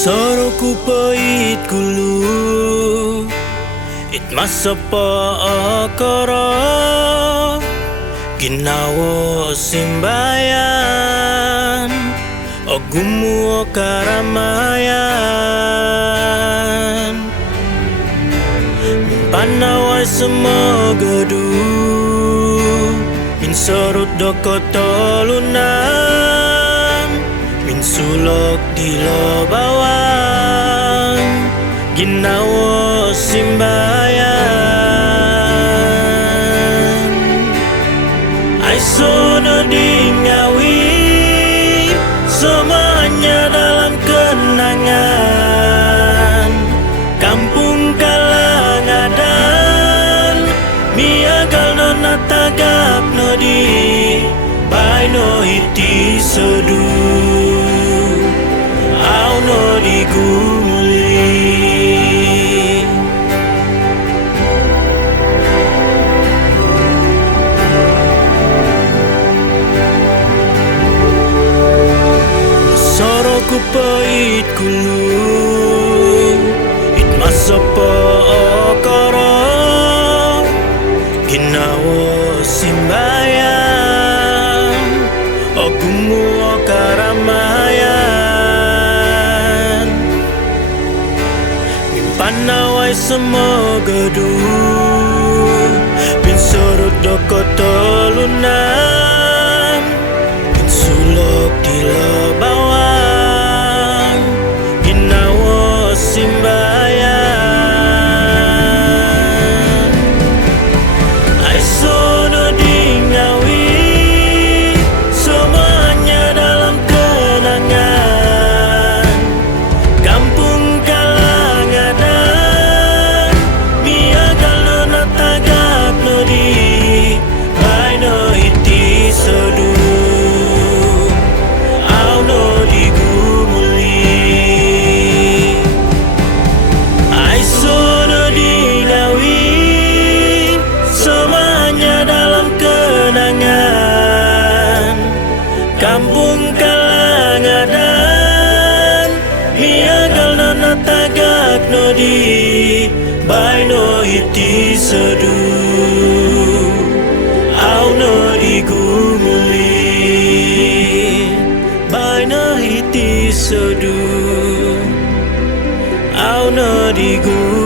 Soroku pahit kulu Itmasapa akara Ginawa simbayan Ogumu karamayan Panawai semogodu Min sorot doko tolunan Min sulok di lo bawang Ginawa simbayan Aisono dingawi Semuanya dalam kenangan Kampung Kalangadan Miagal nona tagap no di Baino hiti sedu Au no di gumuli Soroku pahit kulu Itmasapa akara Ginawa simbayan Ogumu karamayan Mimpanawai semogodu Bin sorot doko tolunan Bin sulok di lo bawang Ginawa simbayan Aisono dingawi Semuanya dalam kenangan Kampung Kalangadan Miagal nona tagap no di Baino hiti sedu Au no di gumuli Aisono dingawi Semuanya dalam kenangan Kampung Kalangadan Miagal nona tagak no di Baino hiti sedu Au no di gumuli Baino hiti sedu Au no di gumuli